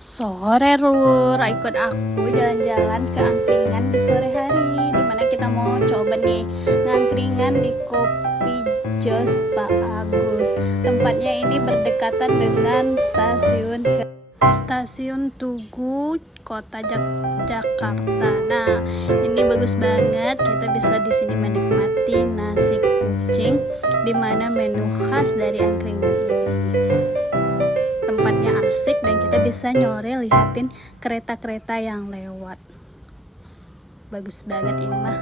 Sore Rur, ikut aku jalan-jalan ke angkringan di sore hari. Dimana kita mau coba nih ngangkringan di Kopi Jos Pak Agus. Tempatnya ini berdekatan dengan stasiun Tugu Kota Jakarta. Nah, ini bagus banget. Kita bisa di sini menikmati nasi kucing, dimana menu khas dari angkringan ini. Tempatnya asik dan kita bisa nyore lihatin kereta-kereta yang lewat. Bagus banget ini mah.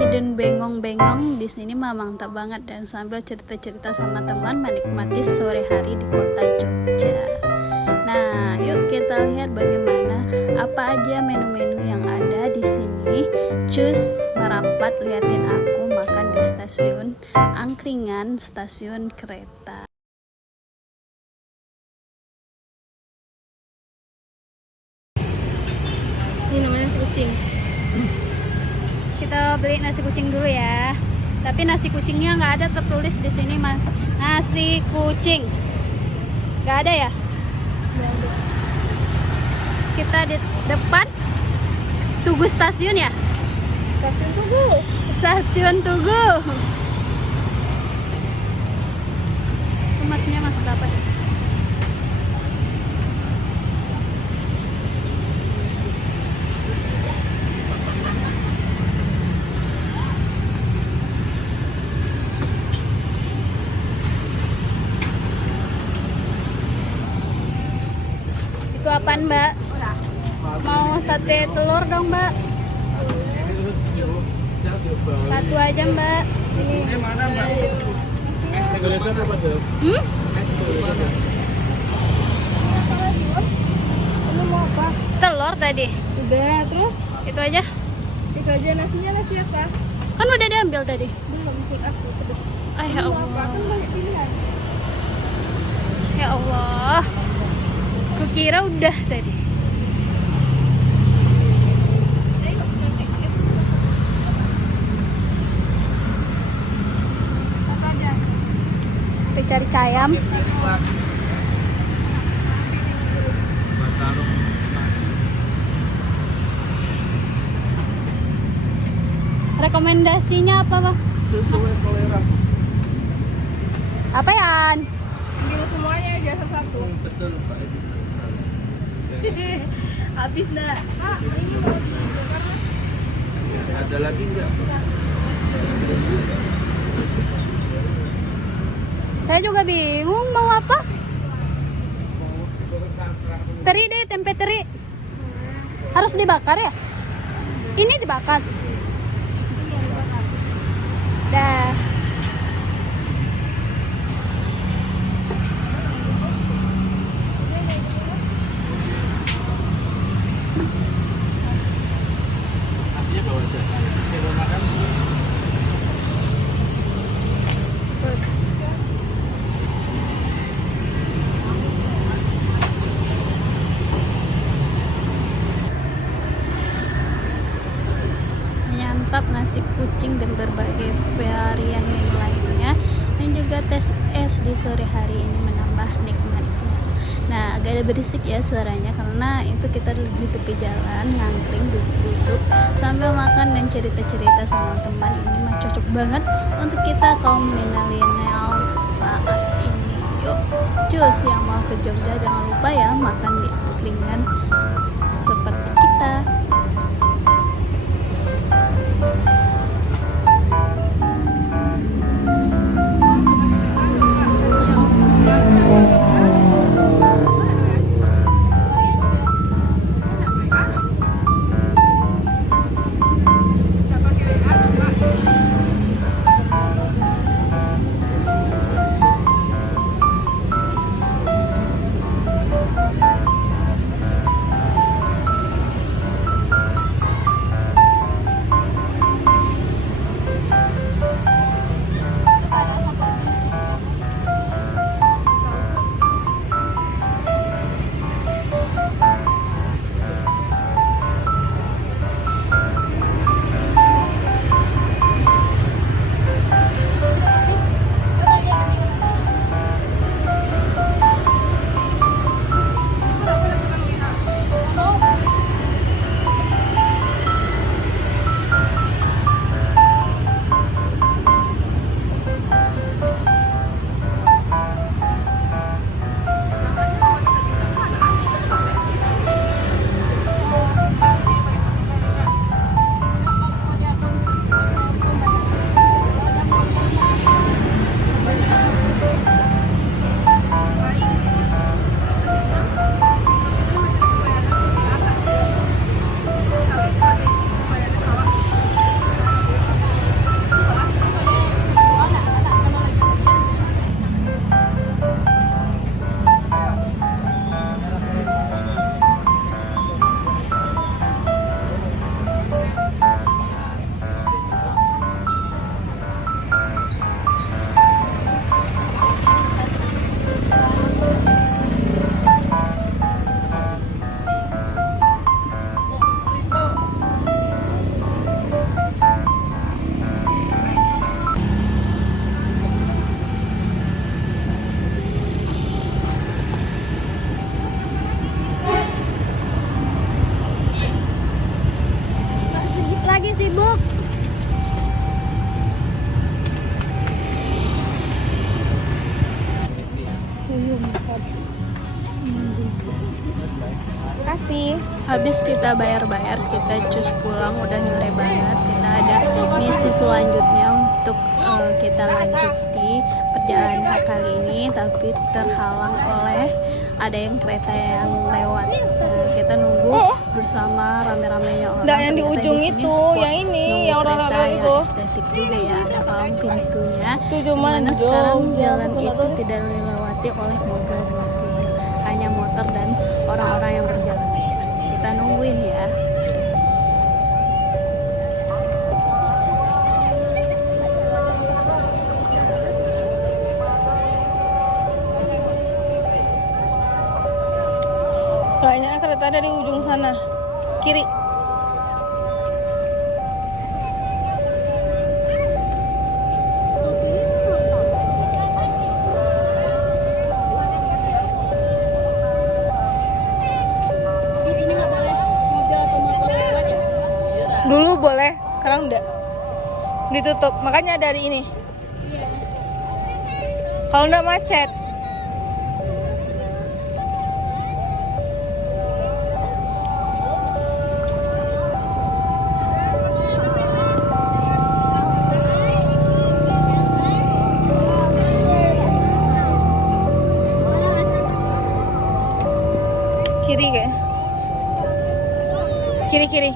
Hidden bengong-bengong di sini mah mantap banget, dan sambil cerita-cerita sama teman menikmati sore hari di kota Jogja. Nah, yuk kita lihat bagaimana apa aja menu-menu yang ada di sini. Cus merapat liatin aku makan di stasiun angkringan, stasiun kereta. Ini namanya nasi kucing. Kita beli nasi kucing dulu ya. Tapi nasi kucingnya nggak ada tertulis di sini, Mas. Nasi kucing. Nggak ada ya? Kita di depan Tugu stasiun ya? Stasiun Tugu. Stasiun Tugu. Masnya masuk apa? Itu apaan, Mbak? Mau sate telur dong, Mbak. Satu aja, Mbak. Ini mana, Mbak? Goresan apa tuh? Kamu mau apa? Telur tadi. Udah, terus? Itu aja. Itu aja nasinya, nasi apa? Kan udah diambil tadi. Belum, ikut aku terus. Ah, ya Mau apa? Allah. Kan banyak pilihan. Ya Allah. Kukira udah tadi. Ayo, nanti. Satu aja. Kita cari cayam. Rekomendasinya apa, Pak? Sesuai selera. Apa ya? Ambil semuanya aja satu. Betul, Pak. Habis dah. Kak, ini kalau dibakar. Ada lagi enggak? Saya juga bingung mau apa. Teri deh, tempe teri. Harus dibakar ya? Ini dibakar. Dah. Nasinya bawa aja. Kalau makan Terus. Menyantap nasi kucing dan berbagai varian menu lainnya, dan juga tes es di sore hari ini menambah nikmatnya. Nah, agak berisik ya suaranya karena itu kita di tepi jalan ngangkring, duduk-duduk sambil makan dan cerita-cerita sama teman. Ini mah cocok banget untuk kita kaum milenial saat ini. Yuk, cus yang mau ke Jogja jangan lupa ya makan di angkringan seperti kita. sibuk. Kasih. Habis kita bayar-bayar, kita cus pulang, udah nyore banget. Kita ada misi selanjutnya untuk kita lanjuti perjalanan kali ini, tapi terhalang oleh ada yang kereta yang lewat. Kita nunggu bersama rame-ramenya orang. Nggak, yang di Ternyata ujung sini itu, spot yang ini, nunggu yang orang kereta lewat yang itu. estetik juga ya, ada palang pintunya. Itu cuman Dimana sekarang jauh, jalan jauh, itu jauh. tidak dilewati oleh mobil-mobil, hanya motor dan orang-orang yang berjalan aja. Kita nungguin ya. Kayaknya kereta ada di ujung sana, kiri. Di sini nggak boleh mobil atau motor lewat ya? Dulu boleh, sekarang enggak. Ditutup, makanya dari ini. Kalau enggak macet. Kiri kayak. Kiri.